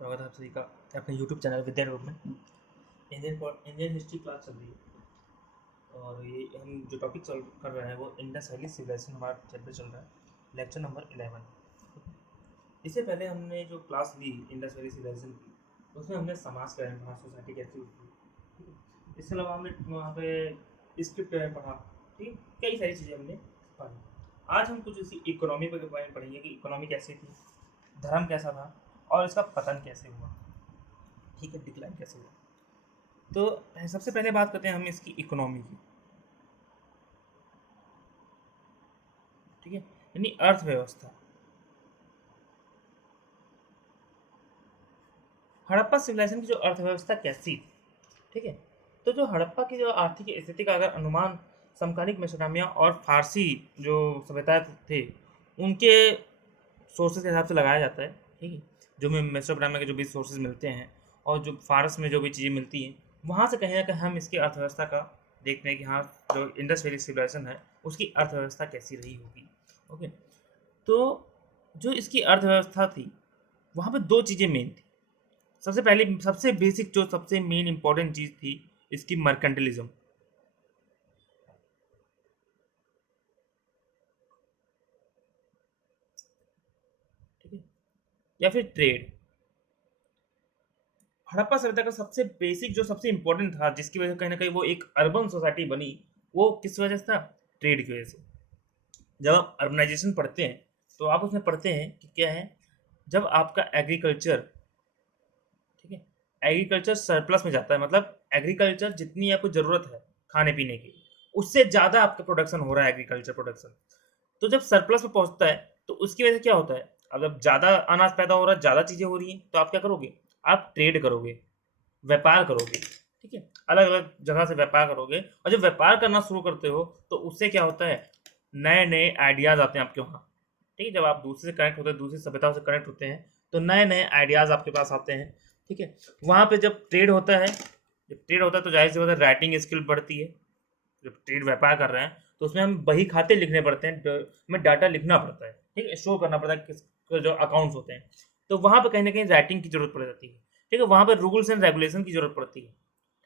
स्वागत है आप सभी का अपने यूट्यूब चैनल विद्या रूप में। इंडियन हिस्ट्री क्लास चल रही है और ये हम जो टॉपिक सॉल्व कर रहे हैं वो इंडस वैली सिविलाइजेशन हमारा चैप्टर चल रहा है, लेक्चर नंबर 11। इससे पहले हमने जो क्लास ली इंडस वैली सिविलाइजेशन की, उसमें हमने समाज के बारे में पढ़ा, सोसाइटी कैसी होती है। इसके अलावा हमने वहाँ पे स्क्रिप्ट पढ़ा, ठीक है, कई सारी चीज़ें हमने पढ़ी। आज हम कुछ इसी इकोनॉमी पर पढ़ेंगे कि इकोनॉमी कैसी थी, धर्म कैसा था और इसका पतन कैसे हुआ, ठीक है, डिक्लाइन कैसे हुआ। तो सबसे पहले बात करते हैं हम इसकी इकोनॉमी की, ठीक है, यानी अर्थव्यवस्था। हड़प्पा सिविलाइजेशन की जो अर्थव्यवस्था कैसी, ठीक है, तो जो हड़प्पा की जो आर्थिक स्थिति का अगर अनुमान समकालीन मेसोपोटामिया और फारसी जो सभ्यता थे उनके सोर्सेज के हिसाब से लगाया जाता है, ठीक है, जो में मेसोपोटामिया के जो भी सोर्सेज मिलते हैं और जो फारस में जो भी चीज़ें मिलती हैं वहाँ से कहीं ना कहीं हम इसकी अर्थव्यवस्था का देखते हैं कि हाँ, जो इंडस वैली सिविलाइजेशन है उसकी अर्थव्यवस्था कैसी रही होगी। ओके, तो जो इसकी अर्थव्यवस्था थी वहाँ पे दो चीज़ें मेन थी। सबसे पहले सबसे बेसिक जो सबसे मेन इंपॉर्टेंट चीज़ थी इसकी मर्केंटलिज्म, ठीक है, या फिर ट्रेड। हड़प्पा सभ्यता का सबसे बेसिक जो सबसे इंपॉर्टेंट था जिसकी वजह से कहीं ना कहीं वो एक अर्बन सोसाइटी बनी, वो किस वजह से था? ट्रेड की वजह से। जब आप अर्बनाइजेशन पढ़ते हैं तो आप उसमें पढ़ते हैं कि क्या है, जब आपका एग्रीकल्चर, ठीक है, एग्रीकल्चर सरप्लस में जाता है, मतलब एग्रीकल्चर जितनी आपको ज़रूरत है खाने पीने की उससे ज़्यादा आपका प्रोडक्शन हो रहा है एग्रीकल्चर प्रोडक्शन, तो जब सरप्लस में पहुंचता है तो उसकी वजह से क्या होता है, अब जब ज़्यादा अनाज पैदा हो रहा है, ज़्यादा चीज़ें हो रही हैं, तो आप क्या करोगे? आप ट्रेड करोगे, व्यापार करोगे, ठीक है, अलग अलग जगह से व्यापार करोगे। और जब व्यापार करना शुरू करते हो तो उससे क्या होता है, नए नए आइडियाज़ आते हैं आपके वहाँ, ठीक है, जब आप दूसरे से कनेक्ट होते हैं, दूसरी सभ्यताओं से कनेक्ट होते हैं तो नए नए आइडियाज़ आपके पास आते हैं, ठीक है। वहाँ पे जब ट्रेड होता है, जब ट्रेड होता है तो जाहिर सी बात है राइटिंग स्किल बढ़ती है। जब ट्रेड व्यापार कर रहे हैं तो उसमें हम बही खाते लिखने पड़ते हैं, हमें डाटा लिखना पड़ता है, ठीक है, शो करना पड़ता है किस जो अकाउंट्स होते हैं, तो वहाँ पे कहीं ना कहीं राइटिंग की जरूरत पड़ जाती है, ठीक है, वहाँ पे रूल्स एंड रेगुलेशन की जरूरत पड़ती है,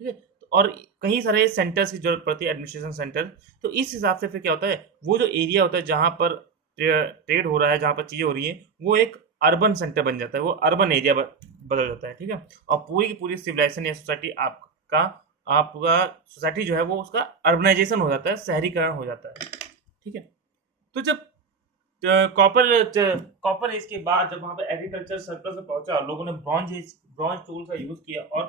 ठीक है, और कई सारे सेंटर्स की जरूरत पड़ती है, एडमिनिस्ट्रेशन सेंटर। तो इस हिसाब से फिर क्या होता है, वो जो एरिया होता है जहाँ पर ट्रेड हो रहा है, जहाँ पर चीज़ें हो रही हैं, वो एक अर्बन सेंटर बन जाता है, वो अर्बन एरिया बदल जाता है, ठीक है। और पूरी की पूरी सिविलाइजेशन या सोसाइटी आपका आपका सोसाइटी जो है वो उसका अर्बनाइजेशन हो जाता है, शहरीकरण हो जाता है, ठीक है। तो जब कॉपर कॉपर एज के बाद जब वहाँ पे एग्रीकल्चर सर्कल में पहुंचा, लोगों ने ब्रॉन्ज टूल का यूज किया और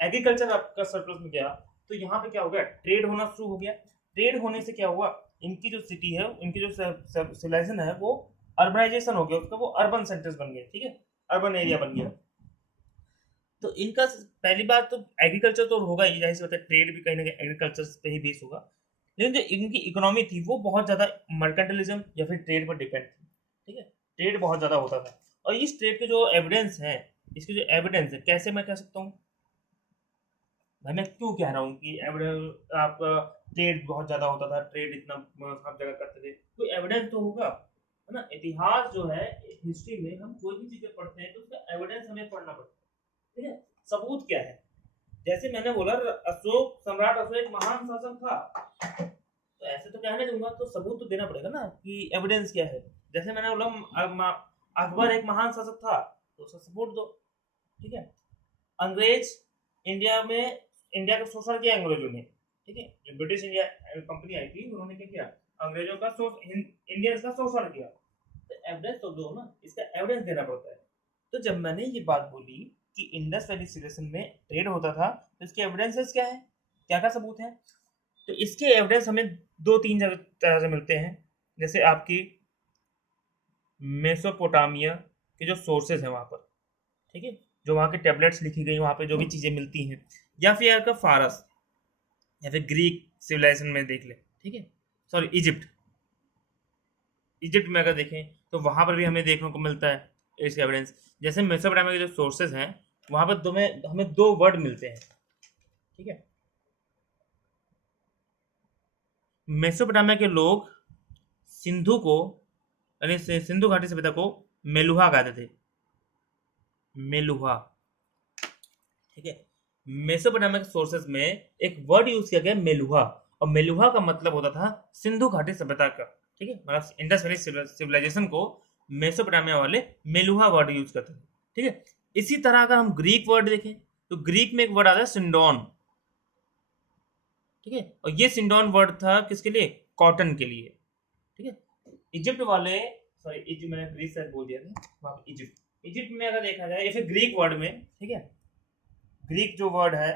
एग्रीकल्चर आपका सरप्लस में गया, तो यहाँ पे क्या हो गया, ट्रेड होना शुरू हो गया। ट्रेड होने से क्या हुआ, इनकी जो सिटी है, इनकी जो सिविलाइजेशन है वो अर्बनाइजेशन हो गया, उसका वो अर्बन सेंटर्स बन गए, ठीक है, अर्बन एरिया बन गया। तो इनका पहली बात तो एग्रीकल्चर तो होगा ही, जाहिर सी बात है, ट्रेड भी कहीं ना कहीं एग्रीकल्चर पे ही बेस होगा। लेकिन जो इनकी इकोनॉमी थी वो बहुत ज़्यादा मर्केंटलिज्म या फिर ट्रेड पर डिपेंड थी, ठीक है, ट्रेड बहुत ज़्यादा होता था। और इस ट्रेड के जो एविडेंस है, इसके जो एविडेंस है, कैसे मैं कह सकता हूँ भाई, मैं क्यों कह रहा हूँ कि एविडेंस आपका ट्रेड बहुत ज़्यादा होता था, ट्रेड इतना हर जगह करते थे, कोई एविडेंस तो होगा, है ना। इतिहास जो है, हिस्ट्री में हम कोई भी चीज़ें पढ़ते हैं तो उसका एविडेंस हमें पढ़ना पड़ता है, ठीक है, सबूत क्या है। जैसे मैंने बोला अशोक, सम्राट अशोक एक महान शासक था, तो ऐसे तो कहने दूंगा, तो सबूत तो देना पड़ेगा ना कि एविडेंस क्या है। जैसे मैंने बोला अकबर एक महान शासक था, तो उसका सबूत दो, ठीक है। अंग्रेज इंडिया में, इंडिया का शोषण किया अंग्रेजों ने, ठीक है, जो ब्रिटिश इंडिया कंपनी आई थी उन्होंने क्या किया, अंग्रेजों का इंडियंस का शोषण किया, तो एविडेंस तो दो ना, इसका एविडेंस देना पड़ता है। तो जब मैंने ये बात बोली कि इंडस वैली सिविलाइजेशन में ट्रेड होता था, तो इसके एविडेंसेस क्या है, क्या क्या सबूत है, तो इसके एविडेंस हमें दो तीन जगह तरह से मिलते हैं। जैसे आपकी मेसोपोटामिया के जो सोर्सेज हैं वहाँ पर, ठीक है, जो वहाँ के टेबलेट्स लिखी गई, वहाँ पे जो भी चीज़ें मिलती हैं, या फिर आपका फारस या फिर ग्रीक सिविलाइजेशन में देख ले, ठीक है, सॉरी इजिप्ट, इजिप्ट में अगर देखें तो वहाँ पर भी हमें देखने को मिलता है इसका एविडेंस। जैसे मेसोपोटामिया के जो सोर्सेज हैं वहाँ पर हमें दो वर्ड मिलते हैं, ठीक है। मेसोपोटामिया के लोग सिंधु को, यानी सिंधु घाटी सभ्यता को मेलुहा कहते थे, मेलुहा। ठीक है, मेसोपोटामिक सोर्सेज में एक वर्ड यूज किया गया मेलुहा, और मेलुहा का मतलब होता था सिंधु घाटी सभ्यता का। ठीक है, मतलब इंडस वैली सिविलाइजेशन को मेसोपोटामिया वाले मेलुहा वर्ड यूज करते थे। ठीक है, इसी तरह अगर हम ग्रीक वर्ड देखें तो ग्रीक में एक वर्ड आता है सिंडोन। ठीक है, और ये सिंडोन वर्ड था किसके लिए? कॉटन के लिए। ठीक है, इजिप्ट वाले, सॉरी इजिप्ट, मैंने ग्रीस से बोल दिया था, वहाँ पे इजिप्ट, इजिप्ट में अगर देखा जाए या फिर ग्रीक वर्ड में, ठीक है, ग्रीक जो वर्ड है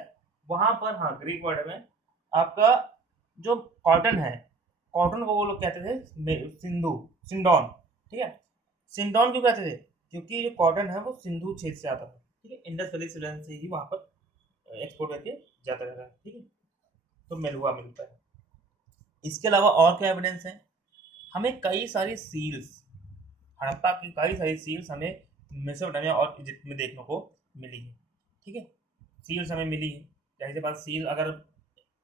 वहां पर, हाँ ग्रीक वर्ड में आपका जो कॉटन है, कॉटन को वो लोग कहते थे सिंधु, सिंडोन। ठीक है, सिंडोन क्यों कहते थे? क्योंकि जो कॉटन है वो सिंधु क्षेत्र से आता था। ठीक है, इंडस वैली सिविलाइजेशन से ही वहां पर एक्सपोर्ट करके जाता रहता है। ठीक है, तो मेलुहा मिलता है। इसके अलावा और क्या एविडेंस है? हमें कई सारी सील्स, हड़प्पा की कई सारी सील्स हमें मेसोपोटामिया और इजिप्ट में देखने को मिली है। ठीक है, सील्स हमें मिली है। जाहिर सी बात, सील अगर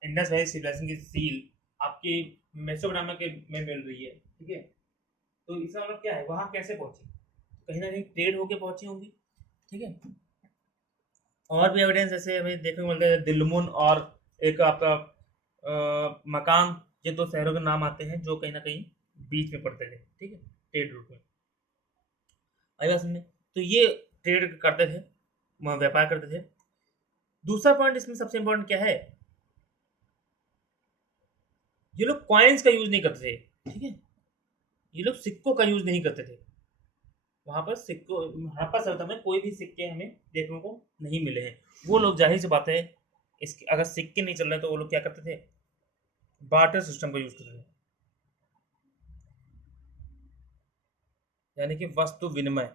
इंडस वैली सिविलाइजेशन की सील आपकी मेसोपोटामिया के में मिल रही है, ठीक है, तो इसका मतलब क्या है, वहां कैसे पहुंची? कहीं ना कहीं ट्रेड होके पहुंची होंगी। ठीक है, और भी एविडेंस ऐसे हमें देखने को मिलता है, दिलमुन और एक आपका मकान, ये दो शहरों के नाम आते हैं जो कहीं ना कहीं बीच में पड़ते थे। ठीक है, ट्रेड रूट में। आई बात समझे? तो ये ट्रेड करते थे, व्यापार करते थे। दूसरा पॉइंट इसमें सबसे इंपॉर्टेंट क्या है, ये लोग कॉइन्स का यूज नहीं करते थे। ठीक है, ये लोग सिक्कों का यूज नहीं करते थे। वहां पर सिक्कों, हड़प्पा सभ्यता में कोई भी सिक्के हमें देखने को नहीं मिले हैं। वो लोग जाहिर सी बात है, इसके अगर सिक्के नहीं चल रहे तो वो लोग क्या करते थे? बार्टर सिस्टम का यूज करते थे, यानी कि वस्तु विनिमय।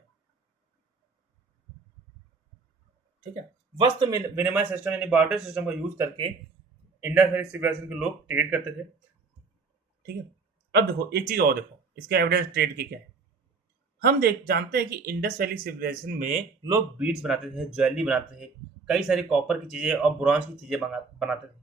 ठीक है, वस्तु विनिमय सिस्टम यानी बार्टर सिस्टम का यूज करके इंडस वैली सिविलाइजेशन के लोग ट्रेड करते थे। ठीक है, अब देखो एक चीज और देखो, इसका एविडेंस ट्रेड की क्या है। हम देख जानते हैं कि इंडस वैली सिविलाइजेशन में लोग बीड्स बनाते थे, ज्वेलरी बनाते थे, कई सारी कॉपर की चीजें और ब्रॉन्ज की चीजें बनाते थे।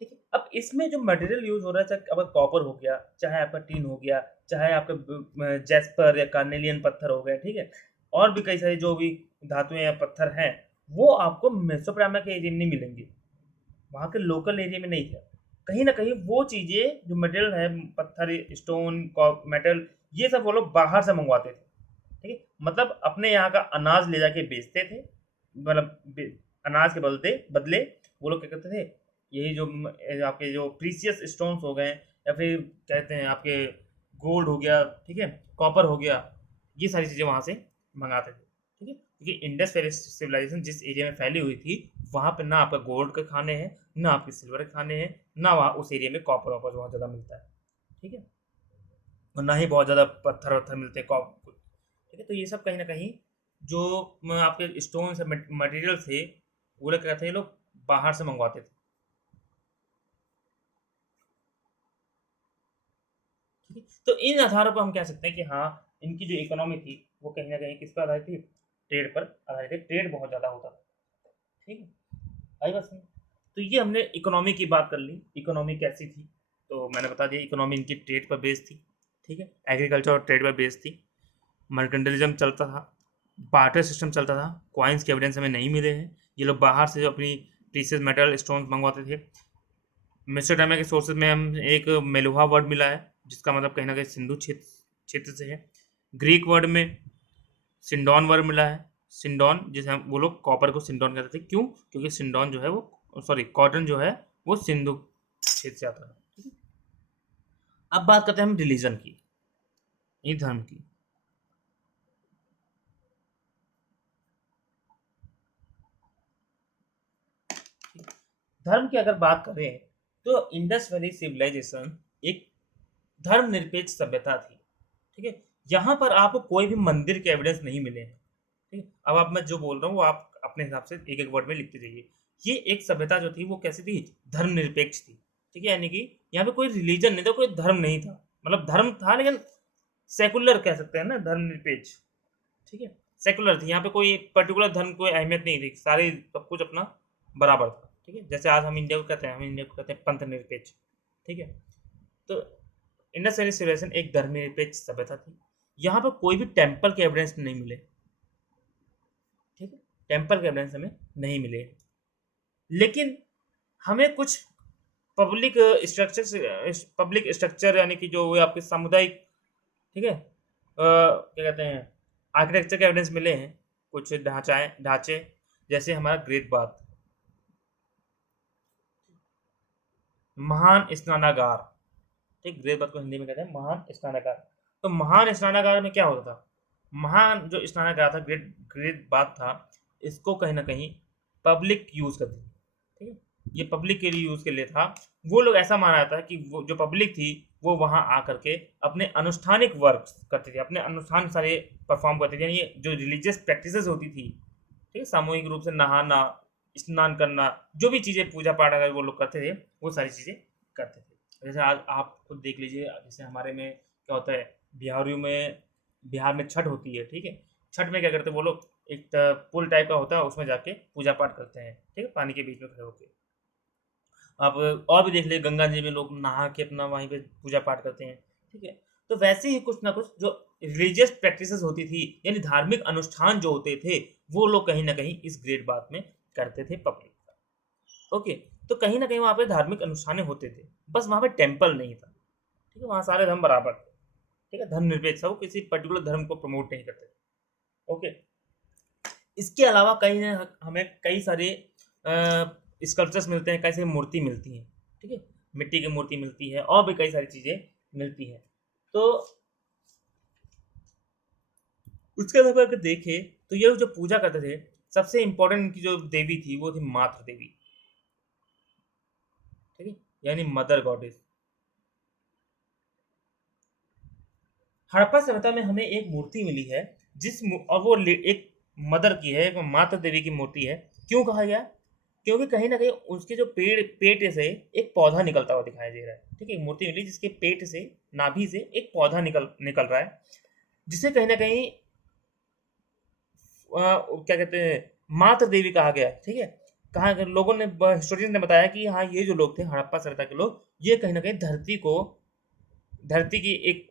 ठीक है, अब इसमें जो मटेरियल यूज हो रहा है, चाहे अब कॉपर हो गया, चाहे आपका टीन हो गया, चाहे आपका जैस्पर या कार्नेलियन पत्थर हो गया, ठीक है, और भी कई सारे जो भी धातुएं या पत्थर हैं, वो आपको मेसोपोटामिया के एरिया में नहीं मिलेंगे, वहाँ के लोकल एरिया में नहीं थे। कहीं ना कहीं वो चीजें जो मटेरियल है, पत्थर, स्टोन, मेटल, ये सब वो लोग बाहर से मंगवाते थे। ठीक है, मतलब अपने यहाँ का अनाज ले जाके बेचते थे, मतलब अनाज के बदले बदले वो लोग क्या करते थे, यही जो आपके जो प्रीसियस स्टोन्स हो गए, या फिर कहते हैं आपके गोल्ड हो गया, ठीक है, कॉपर हो गया, ये सारी चीज़ें वहाँ से मंगाते थे। ठीक है, क्योंकि इंडस वैली सिविलाइजेशन जिस एरिया में फैली हुई थी, वहाँ पे ना आपका गोल्ड के खाने हैं, ना आपके सिल्वर के खाने हैं, ना वहाँ उस एरिया में कॉपर वॉपर बहुत ज़्यादा मिलता है। ठीक है, और ना ही बहुत ज़्यादा पत्थर वत्थर मिलते हैं कॉपर। ठीक है, तो ये सब कहीं ना कहीं जो आपके स्टोन से मटेरियल थे, वो लोग क्या थे, ये लोग बाहर से मंगवाते थे। ठीक है, तो इन आधारों पर हम कह सकते हैं कि हाँ, इनकी जो इकोनॉमी थी वो कहीं ना कहीं किस पर आधारित थी? ट्रेड पर आधारित थी, ट्रेड बहुत ज़्यादा होता था। ठीक है, आई बात समझ? तो ये हमने इकोनॉमी की बात कर ली, इकोनॉमी कैसी थी, तो मैंने बता दिया इकोनॉमी इनकी ट्रेड पर बेस्ड थी। ठीक है, एग्रीकल्चर और ट्रेड पर बेस्ड थी, मर्केंटलिज्म चलता था, बार्टर सिस्टम चलता था, कॉइन्स के एविडेंस हमें नहीं मिले हैं, ये लोग बाहर से जो अपनी प्रीसियस मेटल स्टोन मंगवाते थे। मेसोपोटामिया के सोर्सेज में हम एक मेलुहा वर्ड मिला है, जिसका मतलब कहीं ना कहीं सिंधु क्षेत्र क्षेत्र से है। ग्रीक वर्ड में सिंडोन वर्ड मिला है, सिंडोन जिसे हम वो लोग कॉपर को सिंडोन कहते थे, क्यों? क्योंकि सिंडोन जो है वो, सॉरी कॉटन जो है वो सिंधु क्षेत्र से आता है। ठीक है, अब बात करते हैं हम रिलीजन की, ये धर्म की। धर्म की अगर बात करें तो इंडस वैली सिविलाइजेशन एक धर्मनिरपेक्ष सभ्यता थी। ठीक है, यहाँ पर आपको कोई भी मंदिर के एविडेंस नहीं मिले हैं। ठीक है, अब आप, मैं जो बोल रहा हूँ वो आप अपने हिसाब से एक एक वर्ड में लिखते जाइए। ये एक सभ्यता जो थी वो कैसी थी? धर्मनिरपेक्ष थी। ठीक है, यानी कि यहाँ पे कोई रिलीजन नहीं था, कोई धर्म नहीं था, मतलब धर्म था लेकिन सेकुलर कह सकते हैं ना, धर्मनिरपेक्ष। ठीक है, सेकुलर थी, यहाँ पे कोई पर्टिकुलर धर्म कोई अहमियत नहीं थी, सारी सब कुछ अपना बराबर था। ठीक है, जैसे आज हम इंडिया को कहते हैं, हम इंडिया को कहते हैं पंथ निरपेक्ष। ठीक है, तो इंडस वैली सिविलाइजेशन एक धर्मनिरपेक्ष सभ्यता थी। यहाँ पर कोई भी टेम्पल के एविडेंस नहीं मिले। ठीक है, टेम्पल के एविडेंस हमें नहीं मिले। लेकिन हमें कुछ पब्लिक स्ट्रक्चर यानी कि जो वो आपके सामुदायिक, ठीक है, क्या कहते हैं, आर्किटेक्चर के एविडेंस मिले हैं, कुछ ढांचे, जैसे हमारा ग्रेट बाथ, महान स्नानागार, ठीक, ग्रेट बाथ को हिंदी में कहते हैं महान स्नानागार। तो महान स्नानागार में क्या होता था, महान जो स्नानागार था, ग्रेट ग्रेट बाथ था, इसको कहीं ना कहीं पब्लिक यूज करती थी, ठीक है, ये पब्लिक के लिए यूज के लिए था। वो लोग ऐसा माना जाता है कि वो जो पब्लिक थी वो वहां आकर के अपने अनुष्ठानिक वर्क करते थे, अपने अनुष्ठान सारे परफॉर्म करते थे, यानी ये जो रिलीजियस प्रैक्टिसेस होती थी, ठीक है, सामूहिक रूप से नहाना, स्नान करना, जो भी चीजें पूजा पाठ अगर वो लोग करते थे वो सारी चीजें करते थे। जैसे आज आप खुद देख लीजिए, जैसे हमारे में क्या होता है, बिहार में छठ होती है, ठीक है, छठ में क्या करते हैं वो लोग, एक पुल टाइप का होता है, उसमें जाके पूजा पाठ करते हैं, ठीक है, पानी के बीच में खड़े होके। आप और भी देख लीजिए, गंगा जी में लोग नहा के अपना वहीं पे पूजा पाठ करते हैं, ठीक है। तो वैसे ही कुछ ना कुछ जो रिलीजियस प्रैक्टिसेस होती थी, यानी धार्मिक अनुष्ठान जो होते थे, वो लोग कहीं ना कहीं इस ग्रेट बाथ में करते थे पब्लिक का। ओके, तो कहीं ना कहीं वहाँ पे धार्मिक अनुष्ठान होते थे, बस वहाँ पे टेम्पल नहीं था, ठीक है, वहाँ सारे धर्म बराबर थे, ठीक है, धर्मनिरपेक्ष था, वो किसी पर्टिकुलर धर्म को प्रमोट नहीं करते थे। ओके, इसके अलावा कहीं ना हमें कई सारे स्कल्पचर्स मिलते हैं, कई सारी मूर्ति मिलती हैं, ठीक है, मिट्टी की मूर्ति मिलती है, और भी कई सारी चीजें मिलती हैं। तो उसके अलावा अगर देखें तो ये जो पूजा करते थे, सबसे इंपॉर्टेंट इनकी जो देवी थी वो थी मातृ देवी, ठीक है, यानी मदर गॉडेस। हड़प्पा सभ्यता में हमें एक मूर्ति मिली है, और वो एक मदर की है, एक मातृ देवी की मूर्ति है। क्यों कहा गया, क्योंकि कहीं ना कहीं उसके जो पेट से एक पौधा निकलता हुआ दिखाई दे रहा है, ठीक है, एक मूर्ति मिली जिसके पेट से, नाभि से एक पौधा निकल रहा है, जिसे कहीं ना कहीं क्या कहते हैं, मातृ देवी कहा गया, ठीक है। कहा लोगों ने, हिस्टोरियन ने बताया कि हाँ, ये जो लोग थे हड़प्पा सभ्यता के लोग, ये कहीं ना कहीं धरती की एक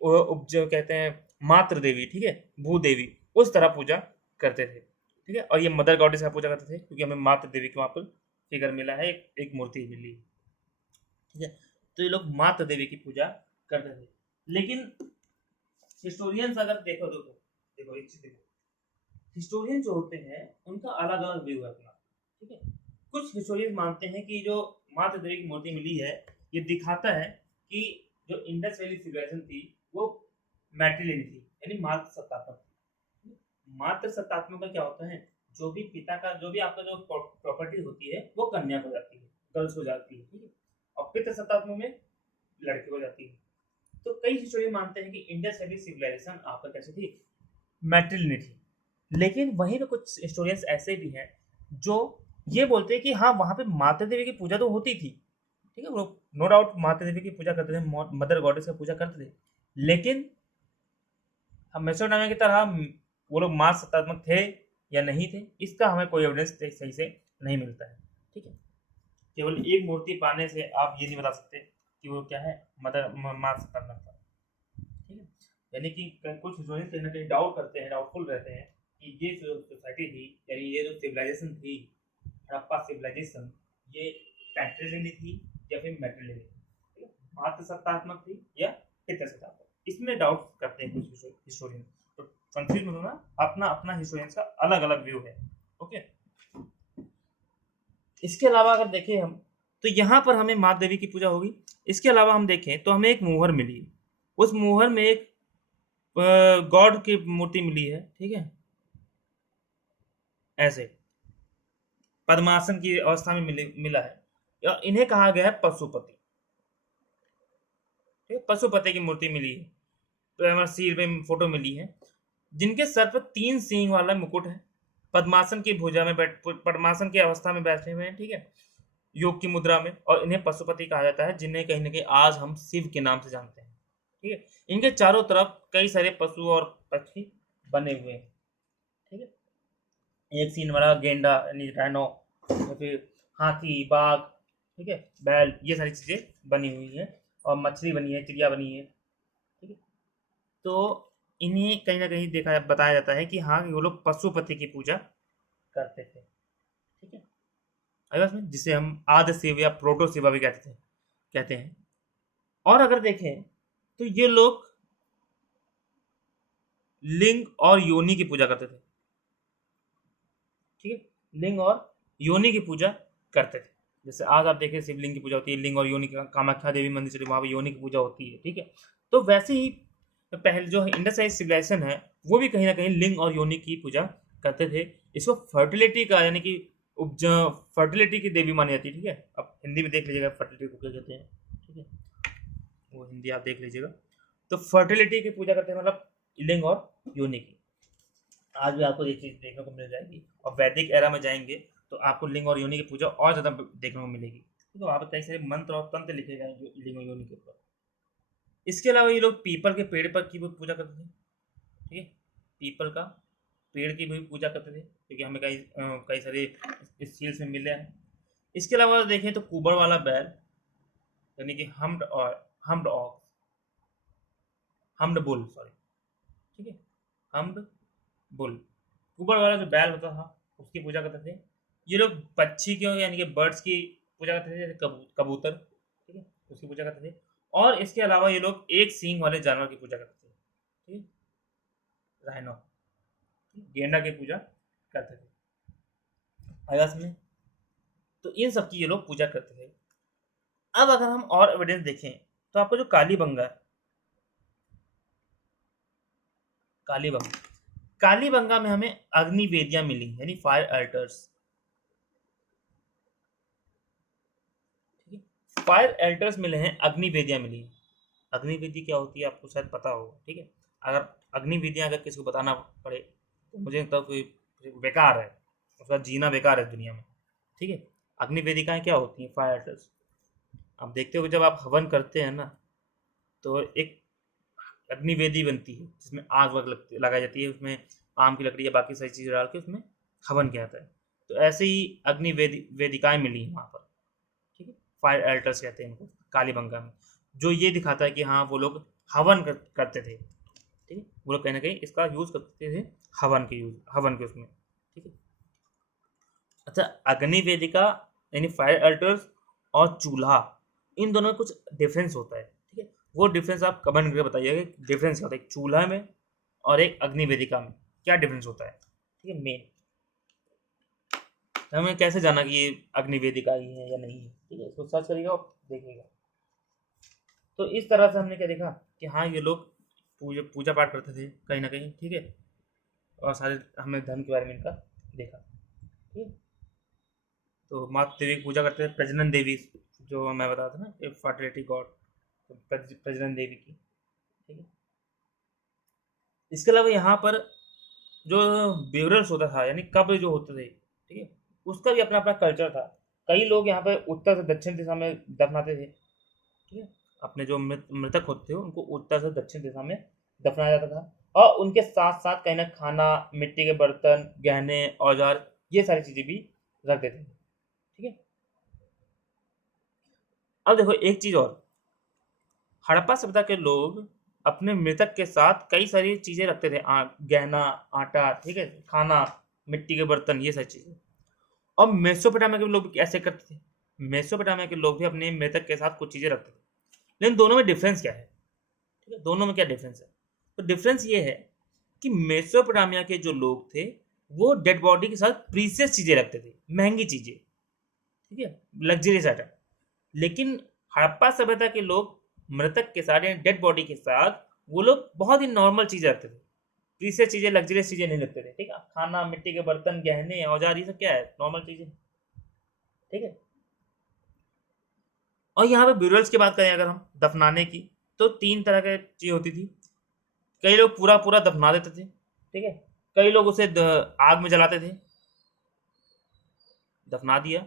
जो कहते हैं मातृ देवी, ठीक है, भूदेवी, उस तरह पूजा करते थे, ठीक है। और ये मदर गॉडेस का पूजा करते थे, क्योंकि हमें मातृ देवी के वहाँ पर फिगर मिला है, एक मूर्ति मिली, ठीक है। तो ये लोग मातृ देवी की पूजा करते थे। लेकिन हिस्टोरियंस अगर देखो देखो देखो एक चीज देखो, हिस्टोरियन जो होते हैं उनका अलग अलग व्यू है अपना, ठीक है। कुछ हिस्टोरियन मानते हैं कि जो मातृ देवी की मूर्ति मिली है, ये दिखाता है कि जो इंडस वैली सिविलाइजेशन थी वो मैट्रिलिनी थी, यानी मातृ सत्तात्मक थी। मातृ सत्तात्मक का क्या होता है, जो भी पिता का, जो भी आपका जो प्रॉपर्टी होती है वो कन्या को जाती है, गर्ल्स को जाती है, ठीक है, और पितृ सत्तात्मक में लड़के को जाती है। तो कई हिस्टोरियन मानते हैं कि इंडस वैली सिविलाइजेशन आपका कैसे थी, मैट्रिलिनी थी। लेकिन वहीं पे कुछ हिस्टोरियंस ऐसे भी हैं जो ये बोलते हैं कि हाँ, वहां पे माता देवी की पूजा तो होती थी, ठीक है, वो नो डाउट माता देवी की पूजा करते थे, मदर गॉडेस की पूजा करते थे, लेकिन हम मेसोपोटामिया की तरह वो लोग माँ सत्तात्मक थे या नहीं थे, इसका हमें कोई एविडेंस सही से नहीं मिलता है, ठीक है। केवल एक मूर्ति पाने से आप ये नहीं बता सकते कि वो क्या है, माँ सत्तात्मक था, ठीक है। यानी कि कुछ हिस्टोरियंस कहीं ना कहीं डाउट करते हैं, डाउटफुल रहते हैं कि ये जो सोसाइटी थी, यानी ये जो सिविलाइजेशन थी, हड़प्पा सिविलाइजेशन, ये पैट्रिलिनी थी या फिर मैट्रिलिनी थी, ठीक है, मातृ सत्तात्मक थी या पितृ सत्तात्मक, इसमें डाउट करते हैं कुछ हिस्टोरियंस। तो कंफ्यूज मत होना, अपना अपना हिस्टोरियंस का अलग अलग व्यू है, ओके। इसके अलावा अगर देखें हम, तो यहाँ पर हमें माता देवी की पूजा होगी। इसके अलावा हम देखें तो हमें एक मोहर मिली, उस मोहर में एक गॉड की मूर्ति मिली है, ठीक है, ऐसे पद्मासन की अवस्था में मिला है। इन्हें कहा गया है पशुपति, ठीक है, पशुपति की मूर्ति मिली है, तो हमारे सिर पे फोटो मिली है, जिनके सर पर 3 सींग वाला मुकुट है, पद्मासन की भुजा में पद्मासन की अवस्था में बैठे हुए हैं, ठीक है, योग की मुद्रा में, और इन्हें पशुपति कहा जाता है, जिन्हें कहीं ना कहीं आज हम शिव के नाम से जानते हैं, ठीक है। इनके चारों तरफ कई सारे पशु और पक्षी बने हुए हैं, ठीक है, एक सीन वाला गेंडा यानी राइनो, या फिर हाथी, बाघ, ठीक है, बैल, ये सारी चीजें बनी हुई हैं, और मछली बनी है, चिड़िया बनी है, ठीक है। तो इन्हें कहीं ना कहीं बताया जाता है कि हाँ, वो लोग पशुपति की पूजा करते थे। ठीक है, अगर इसमें जिसे हम आद्य शिव या प्रोटो शिवा भी कहते हैं। और अगर देखें तो ये लोग लिंग और योनि की पूजा करते थे। ठीक है, लिंग और योनि की पूजा करते थे। जैसे आज आप देखें शिवलिंग की पूजा होती है, लिंग और योनि की, कामाख्या देवी मंदिर चलिए वहाँ पे योनि की पूजा होती है। ठीक है, तो वैसे ही पहले जो इंडस सिविलाइजेशन है वो भी कहीं ना कहीं लिंग और योनि की पूजा करते थे। इसको फर्टिलिटी का यानी कि उपज फर्टिलिटी की देवी मानी जाती है। ठीक है, अब हिंदी में देख लीजिएगा फर्टिलिटी को क्या कहते हैं। ठीक है, वो हिंदी आप देख लीजिएगा। तो फर्टिलिटी की पूजा करते हैं, मतलब लिंग और योनि की। आज भी आपको ये चीज़ देखने को मिल जाएगी, और वैदिक एरा में जाएंगे तो आपको लिंग और योनि की पूजा और ज़्यादा देखने को मिलेगी। तो वहाँ पर कई सारे मंत्र और तंत्र लिखे गए हैं लिंग और योनि के ऊपर। इसके अलावा ये लोग पीपल के पेड़ पर की भी पूजा करते थे। ठीक है, पीपल का पेड़ की भी पूजा करते थे, क्योंकि हमें कई सारे इस चीज में मिले हैं। इसके अलावा देखें तो कुबड़ वाला बैल यानी कि humped ox, humped bull, sorry. ठीक है, हम्ड बुल, कुबड़ वाला जो बैल होता था उसकी पूजा करते थे। ये लोग पक्षी के यानी कि बर्ड्स की पूजा करते थे, जैसे कबूतर। ठीक है, उसकी पूजा करते थे। और इसके अलावा ये लोग एक सींग वाले जानवर की पूजा करते थे। ठीक है, राइनो, गेंडा की पूजा करते थे। आया में, तो इन सब की ये लोग पूजा करते थे। अब अगर हम और एविडेंस देखें तो आपको जो कालीबंगा है, कालीबंगा में हमें अग्नि वेदियां मिली, यानी फायर अल्टर्स। फायर अल्टर्स मिले हैं, अग्नि वेदियां मिली। अग्नि वेदी क्या होती है आपको शायद पता होगा। ठीक है, अगर अग्नि वेदियां अगर किसी को बताना पड़े तो मुझे लगता है कोई बेकार है, उसका जीना बेकार है दुनिया में। ठीक है, अग्नि वेदिकाएं क्या होती हैं? Fire altars. आप देखते हो कि जब आप हवन करते हैं ना, तो एक अग्निवेदी बनती है जिसमें आग वग लगाई जाती है, उसमें आम की लकड़ी या बाकी सारी चीज़ें डाल के उसमें हवन किया जाता है। तो ऐसे ही वेदिकाएं मिली हैं वहाँ पर। ठीक है, फायर अल्टर्स कहते हैं इनको कालीबंगा में, जो ये दिखाता है कि हाँ वो लोग करते थे। ठीक है, वो लोग कहीं ना कहीं इसका यूज़ करते थे हवन के उसमें। ठीक है, अच्छा, अग्नि वेदिका यानी फायर अल्टर्स और चूल्हा, इन दोनों में कुछ डिफरेंस होता है। ठीक है, वो डिफरेंस आप कमेंट करके बताइएगा कि डिफरेंस क्या होता है एक चूल्हा में और एक अग्नि वेदिका में, क्या डिफरेंस होता है। ठीक है, मेन हमें कैसे जाना कि ये अग्नि वेदिका ही है या नहीं है। ठीक है, इसको सर्च करिएगा और देखिएगा। तो इस तरह से हमने क्या देखा कि हाँ ये लोग पूजा पाठ करते थे कहीं ना कहीं। ठीक है, और सारे हमने धर्म के बारे में इनका देखा। ठीक है, तो माता देवी की पूजा करते थे, प्रजनन देवी जो मैं बता था ना, फर्टिलिटी गॉड, प्रजनन देवी की। ठीक है, इसके अलावा यहाँ पर जो ब्यूरल्स होता था यानी कब्र जो होते थे, ठीक है, उसका भी अपना अपना कल्चर था। कई लोग यहाँ पर उत्तर से दक्षिण दिशा में दफनाते थे। ठीक है, अपने जो मृतक होते थे उनको उत्तर से दक्षिण दिशा में दफनाया जाता था, और उनके साथ साथ कहीं ना खाना, मिट्टी के बर्तन, गहने, औजार, ये सारी चीजें भी रख देते थे। ठीक है, अब देखो एक चीज और, हड़प्पा सभ्यता के लोग अपने मृतक के साथ कई सारी चीजें रखते थे, गहना, आटा, ठीक है, खाना, मिट्टी के बर्तन, ये सारी चीजें। और मेसोपोटामिया के लोग भी ऐसे करते थे। मेसोपोटामिया के लोग भी अपने मृतक के साथ कुछ चीजें रखते थे। लेकिन दोनों में डिफरेंस क्या है? ठीक है, दोनों में क्या डिफरेंस है? तो डिफरेंस ये है कि मेसोपोटामिया के जो लोग थे वो डेड बॉडी के साथ प्रीसियस चीजें रखते थे, महंगी चीजें। ठीक है, लग्जरियस आइटम। लेकिन हड़प्पा सभ्यता के लोग मृतक के साथ यानी डेड बॉडी के साथ वो लोग बहुत ही नॉर्मल चीजें रखते थे, प्रीसियस चीजें, लग्जरियस चीजें नहीं रखते थे। ठीक है, खाना, मिट्टी के बर्तन, गहने, औजार, ये सब क्या है? नॉर्मल चीजें। ठीक है, और यहाँ पे ब्यूरल्स की बात करें अगर हम दफनाने की, तो 3 तरह की चीज होती थी। कई लोग पूरा पूरा दफना देते थे। ठीक है, कई लोग उसे आग में जलाते थे, दफना दिया,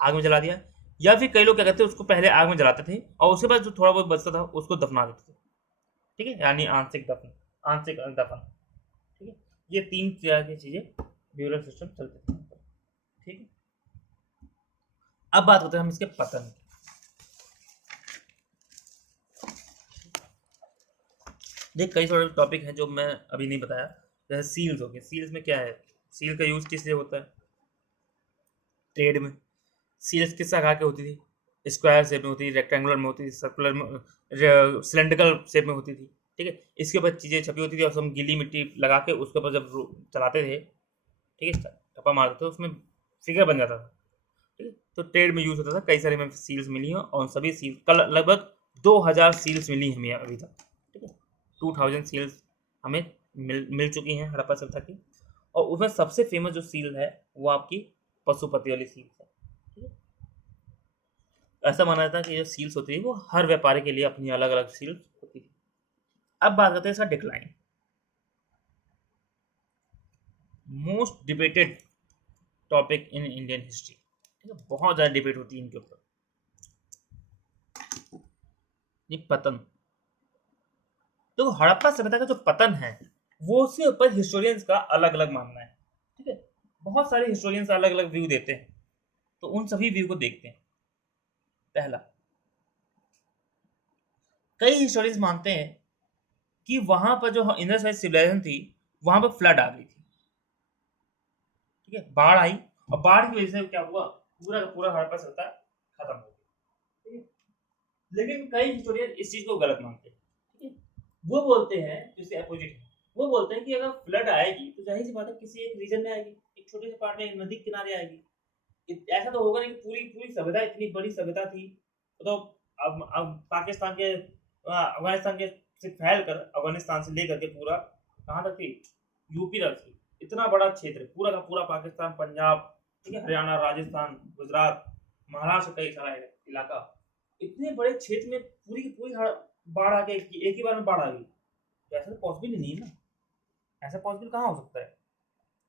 आग में जला दिया। या फिर कई लोग क्या करते थे, उसको पहले आग में जलाते थे और उसके बाद जो थोड़ा बहुत बचता था उसको दफना देते थे। ठीक है, यानी आंशिक दफन, आंशिक दफन। ठीक है, ये 3 तरह की चीजें ब्यूरल सिस्टम चलते थे। ठीक है, अब बात होते हैं हम इसके पतन की। देख, कई सारे टॉपिक हैं जो मैं अभी नहीं बताया। जैसे सील्स हो गए, सील्स में क्या है, सील का यूज किस लिए होता है? ट्रेड में सील्स किस आकार की होती थी, स्क्वायर शेप में होती थी, रेक्टेंगुलर में होती थी, सर्कुलर में, सिलेंड्रिकल शेप में होती थी, ठीक है। इसके ऊपर चीज़ें छपी होती थी और हम गीली मिट्टी लगा के उसके ऊपर जब चलाते थे, ठीक है, टप्पा मारते थे, उसमें फिगर बन जाता था, ठीक है। तो ट्रेड में यूज होता था, कई सारी हमें सील्स मिली हैं और सभी सील्स कल लगभग 2000 सील्स मिली हमें अभी तक, ठीक है। 2000 सील्स हमें मिल चुकी हैं हड़प्पा सभ्यता की, और उसमें सबसे फेमस जो सील है वो आपकी पशुपति वाली सील है, ठीक है। ऐसा माना जाता है कि जो सील्स होती है वो हर व्यापारी के लिए अपनी अलग अलग सील्स होती थी। अब बात करते हैं इसका decline. Most debated topic in Indian history, ठीक है, बहुत ज्यादा डिबेट होती है इनके ऊपर। ये पतन, तो हड़प्पा सभ्यता का जो पतन है वो उसके ऊपर हिस्टोरियंस का अलग अलग मानना है, ठीक है। बहुत सारे हिस्टोरियंस अलग अलग व्यू देते हैं, तो उन सभी व्यू को देखते हैं। पहला, कई हिस्टोरियंस मानते हैं कि वहां पर जो इंडस वैली सिविलाइजेशन थी वहां पर फ्लड आ गई थी, ठीक है, बाढ़ आई, और बाढ़ की वजह से क्या हुआ, पूरा का पूरा हड़प्पा सभ्यता खत्म हो गई, ठीक है। लेकिन कई हिस्टोरियन इस चीज को गलत मानते हैं, ठीक है। वो बोलते हैं, जिसके अपोजिट है, वो बोलते हैं कि अगर फ्लड आएगी तो जाहिर सी बात है किसी एक रीजन में आएगी, एक छोटे से पार्ट में, नदी के किनारे आएगी। ऐसा तो होगा नहीं कि पूरी पूरी सभ्यता, इतनी बड़ी सभ्यता थी तो अब पाकिस्तान के अफगानिस्तान के से फैल कर, अफगानिस्तान से लेकर के पूरा कहाँ तक थी, यूपी तक थी। इतना बड़ा क्षेत्र, पूरा का पूरा पाकिस्तान, पंजाब, ठीक है, हरियाणा, राजस्थान, गुजरात, महाराष्ट्र, कई सारा इलाका, इतने बड़े क्षेत्र में पूरी की पूरी बाढ़ आ गई, एक ही बार में बाढ़ आ गई, तो ऐसा तो पॉसिबल ही नहीं है ना, ऐसा पॉसिबल कहाँ हो सकता है,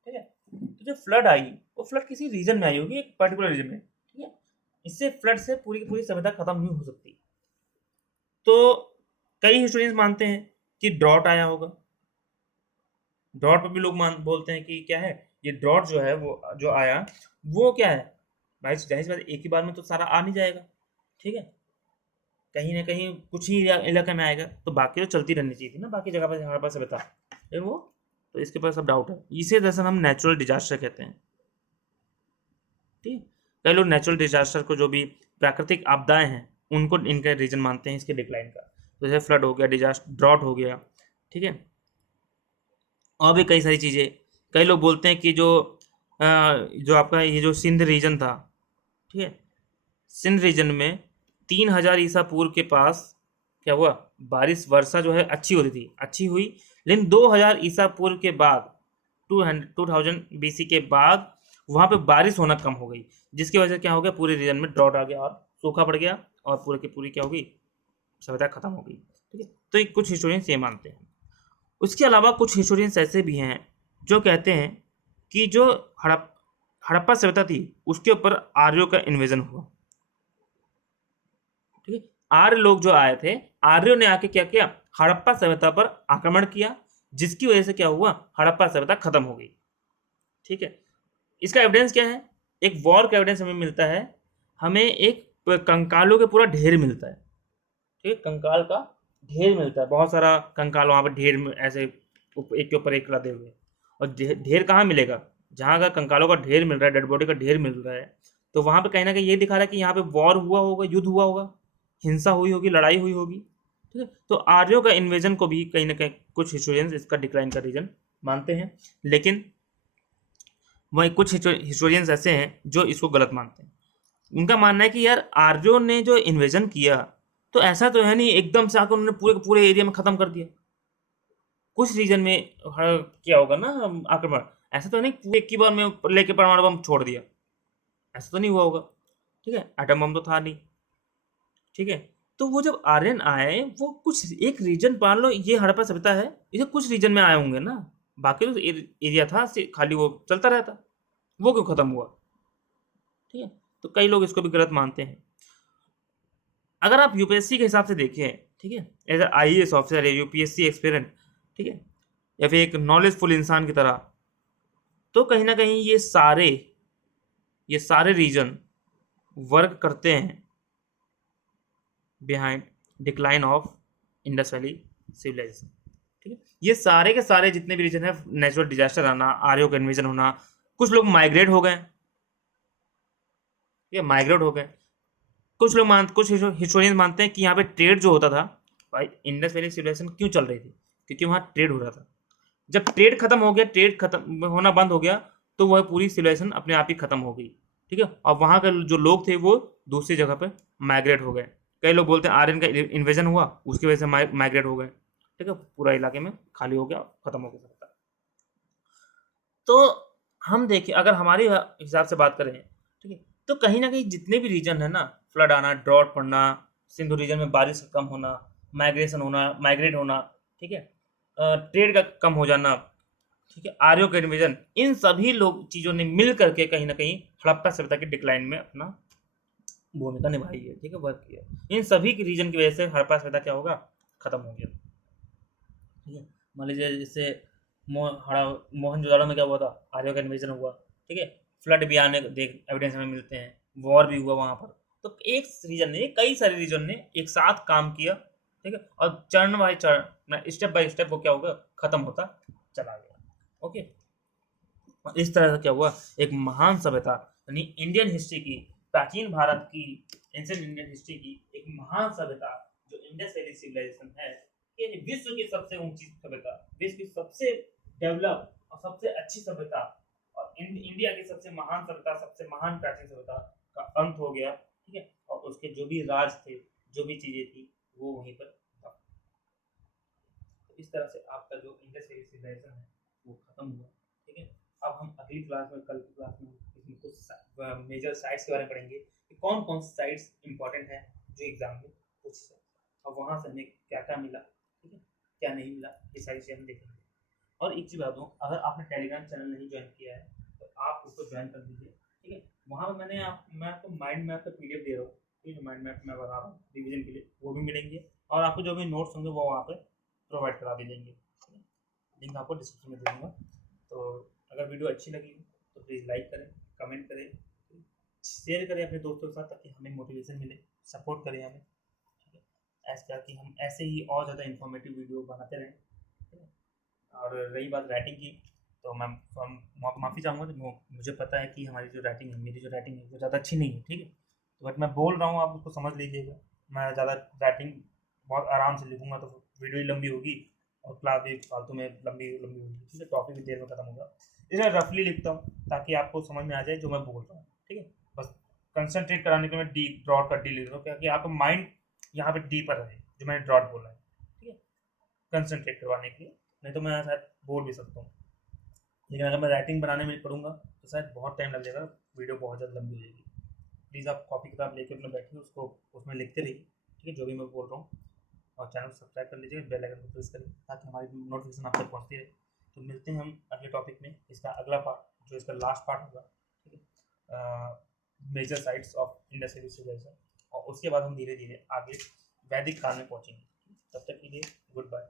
ठीक है। तो जो फ्लड आई वो फ्लड किसी रीजन में आई होगी, एक पर्टिकुलर रीजन में, ठीक है। इससे फ्लड से पूरी की पूरी सभ्यता खत्म नहीं हो सकती। तो कई हिस्टोरियंस मानते हैं कि ड्रॉट आया होगा। ड्रॉट पर भी लोग बोलते हैं कि क्या है ये ड्रॉट जो है, वो जो आया वो क्या है भाई, जाहिर सी बात है, एक ही बार में तो सारा आ नहीं जाएगा, ठीक है, कहीं ना कहीं कुछ ही इलाके में आएगा, तो बाकी तो चलती रहनी चाहिए थी ना, बाकी जगह पर हमारे पास सभ्यता, लेकिन वो, तो इसके पास सब डाउट है। इसे दरअसल हम नेचुरल डिजास्टर कहते हैं, ठीक है। कई लोग नेचुरल डिजास्टर को, जो भी प्राकृतिक आपदाएं हैं, उनको इनका रीजन मानते हैं इसके डिक्लाइन का। तो जैसे फ्लड हो गया, डिजास्टर, ड्रॉट हो गया, ठीक है, और भी कई सारी चीज़ें। कई लोग बोलते हैं कि जो आपका ये जो सिंध रीजन था, ठीक है, सिंध रीजन में 3000 ईसा पूर्व के पास क्या हुआ, बारिश वर्षा जो है अच्छी होती थी, अच्छी हुई, लेकिन 2000 ईसा पूर्व के बाद, 2000 BC के बाद वहाँ पे बारिश होना कम हो गई, जिसकी वजह से क्या हो गया, पूरे रीजन में ड्रॉट आ गया और सूखा पड़ गया, और पूरे की पूरी क्या होगी, सभ्यता खत्म हो गई, ठीक है। तो ये कुछ हिस्टोरियंस ये मानते हैं। उसके अलावा कुछ हिस्टोरियंस ऐसे भी हैं जो कहते हैं कि जो हड़प्पा सभ्यता थी उसके ऊपर आर्यों का इन्वेजन हुआ, ठीक है। आर्य लोग जो आए थे, आर्यों ने आके क्या किया, हड़प्पा सभ्यता पर आक्रमण किया, जिसकी वजह से क्या हुआ, हड़प्पा सभ्यता खत्म हो गई, ठीक है। इसका एविडेंस क्या है, एक वॉर का एविडेंस हमें मिलता है, हमें एक कंकालों के पूरा ढेर मिलता है, ठीक है, कंकाल का ढेर मिलता है, बहुत सारा कंकाल वहाँ पर ढेर में ऐसे एक के ऊपर एक लदे हुए। और ढेर कहाँ मिलेगा, जहाँ अगर कंकालों का ढेर मिल रहा है, डेड बॉडी का ढेर मिल रहा है, तो वहाँ पे कहीं ना कहीं ये दिखा रहा है कि यहाँ पे वॉर हुआ होगा, युद्ध हुआ होगा, हिंसा हुई होगी, लड़ाई हुई होगी, ठीक है। तो आर्यों का इन्वेजन को भी कहीं ना कहीं कुछ हिस्टोरियंस इसका डिक्लाइन का रीजन मानते हैं, लेकिन वही कुछ हिस्टोरियंस ऐसे हैं जो इसको गलत मानते हैं। उनका मानना है कि यार आर्यों ने जो इन्वेजन किया, तो ऐसा तो है नहीं एकदम से आकर उन्होंने पूरे पूरे एरिया में खत्म कर दिया, कुछ रीजन में किया होगा ना आक्रमण, ऐसा तो नहीं पूरे एक ही बार में लेके परमाणु बम छोड़ दिया, ऐसा तो नहीं हुआ होगा, ठीक है, एटम बम तो था नहीं, ठीक है। तो वो जब आर्यन आए, वो कुछ एक रीजन, मान लो ये हड़प्पा सभ्यता है, ये कुछ रीजन में आए होंगे ना, बाकी तो एरिया था खाली, वो चलता रहता, वो क्यों खत्म हुआ, ठीक है। तो कई लोग इसको भी गलत मानते हैं। अगर आप यूपीएससी के हिसाब से देखें, ठीक है, as a IAS officer, UPSC experienced, ठीक है, या फिर एक नॉलेजफुल इंसान की तरह, तो कहीं ना कहीं ये सारे रीजन वर्क करते हैं behind decline of Indus valley civilisation, ठीक है। ये सारे के सारे जितने भी रीजन है, नेचुरल डिजास्टर आना, आर्यों का इन्वेजन होना, कुछ लोग माइग्रेट हो गए, ठीक है, माइग्रेट हो गए। कुछ हिस्टोरियंस मानते हैं कि यहाँ पे ट्रेड जो होता था, भाई इंडस वैली सिविलाइजेशन क्यों चल रही थी, क्योंकि वहाँ ट्रेड हो रहा था। जब ट्रेड खत्म हो गया, ट्रेड खत्म होना बंद हो गया, तो वह पूरी सिविलाइजेशन अपने आप ही खत्म हो गई। ठीक है, और वहाँ के जो लोग थे वो दूसरी जगह पे माइग्रेट हो गए। कई लोग बोलते हैं आर्यन का इन्वेजन हुआ, उसकी वजह से माइग्रेट हो गए। ठीक है, पूरा इलाके में खाली हो गया, खत्म हो गया सकता। तो हम देखिए, अगर हमारे हिसाब से बात करें, ठीक है, तो कहीं ना कहीं जितने भी रीजन है ना, फ्लड आना, ड्रॉट पड़ना, सिंधु रीजन में बारिश का कम होना, माइग्रेशन होना, माइग्रेट होना, ठीक है, ट्रेड का कम हो जाना, ठीक है, आर्यों का इन्वेजन, इन सभी लोग चीजों ने मिल करके कहीं ना कहीं हड़प्पा सभ्यता के डिक्लाइन में अपना भूमिका निभाई है। ठीक है, वर्क किया। इन सभी के रीजन की वजह से हड़प्पा सभ्यता क्या होगा, खत्म हो गया। ठीक है, मान लीजिए जैसे मोहनजोदाड़ो में क्या हुआ था, आर्यों का इन्वेजन हुआ। ठीक है, फ्लड भी आने देख एविडेंस हमें मिलते हैं, वॉर भी हुआ वहां पर। तो एक रीजन ने, कई सारे रीजन ने एक साथ काम किया। ठीक है, और चरण बाय चरण, स्टेप बाय स्टेप वो क्या होगा, खत्म होता चला गया। ओके, और इस तरह से क्या हुआ, एक महान सभ्यता, यानी इंडियन हिस्ट्री की, प्राचीन भारत की, एंशिएंट इंडियन हिस्ट्री की एक महान सभ्यता जो इंडस वैली सिविलाइजेशन है, ये विश्व की सबसे ऊंची सभ्यता, विश्व की सबसे डेवलप और सबसे अच्छी सभ्यता, और इंडिया की सबसे महान सभ्यता, सबसे महान प्राचीन सभ्यता का अंत हो गया। ठीक है, और उसके जो भी राज थे, जो भी चीजें थी, वो वहीं पर खत्म। तो इस तरह से आपका जो इंडस वैली सिविलाइजेशन है वो खत्म हुआ। ठीक है, अब हम अगली क्लास में, कल की क्लास में इसमें कुछ मेजर साइट्स के बारे में पढ़ेंगे कि कौन कौन सी साइट्स इंपॉर्टेंट है जो एग्जाम में पूछ सकते हैं, और वहाँ से हमें क्या क्या मिला, ठीक है, क्या नहीं मिला, ये सारी चीज़ें हम देखेंगे। और एक चीज़ बता दूँ, अगर आपने टेलीग्राम चैनल नहीं ज्वाइन किया है तो आप उसको ज्वाइन कर दीजिए। ठीक है, वहाँ पर मैं आपको माइंड मैप का PDF दे रहा हूँ। ठीक है, माइंड मैप मैं बता रहा हूँ रिविजन के लिए, वो भी मिलेंगे, और आपको जो भी नोट्स होंगे वो वहाँ पर प्रोवाइड करा दिए जाएंगे। लिंक आपको डिस्क्रिप्शन में दे दूँगा। तो अगर वीडियो अच्छी लगी तो प्लीज़ लाइक करें, कमेंट करें, शेयर करें अपने दोस्तों के साथ, ताकि हमें मोटिवेशन मिले, सपोर्ट करें हमें। ठीक है, ऐसा कि हम ऐसे ही और ज़्यादा इन्फॉर्मेटिव वीडियो बनाते रहें। ठीक है, और रही बात राइटिंग की, तो मैं माफ़ी चाहूँगा, तो मुझे पता है कि हमारी जो राइटिंग है, मेरी जो राइटिंग है वो ज़्यादा अच्छी नहीं है। ठीक है, तो बट मैं बोल रहा हूँ, आप उसको समझ लीजिएगा। मैं ज़्यादा राइटिंग बहुत आराम से लिखूँगा तो वीडियो ही लंबी होगी, और क्लास भी फालतू में लंबी लंबी होगी। ठीक है, टॉपिक भी देर में खत्म होगा, इसलिए रफली लिखता हूँ ताकि आपको समझ में आ जाए जो मैं बोल रहा हूँ। ठीक है, बस कंसंट्रेट कराने के लिए मैं डी ड्रॉट का डी लिख रहा हूँ, क्योंकि आपका माइंड यहाँ पे डीपर रहे, जो मैंने ड्रॉट बोला है। ठीक है, कंसंट्रेट करवाने के लिए, नहीं तो मैं शायद बोल भी सकता हूँ, लेकिन अगर मैं राइटिंग बनाने में पढ़ूंगा तो शायद बहुत टाइम लग जाएगा, वीडियो बहुत ज़्यादा लंबी हो जाएगी। प्लीज़ आप कॉपी किताब लेके अपने बैठिए, उसको उसमें लिखते रहिए। ठीक है, जो भी मैं बोल रहा हूँ, और चैनल को सब्सक्राइब कर लीजिए, बेल आइकन को प्रेस करिए ताकि हमारी नोटिफिकेशन आप तक पहुँचती रहे। तो मिलते हैं हम अगले टॉपिक में, इसका अगला पार्ट, जो इसका लास्ट पार्ट होगा। ठीक है, major sites of Indus valley civilisation, और उसके बाद हम धीरे धीरे आगे वैदिक काल में पहुँचेंगे। तब तक के लिए गुड बाय।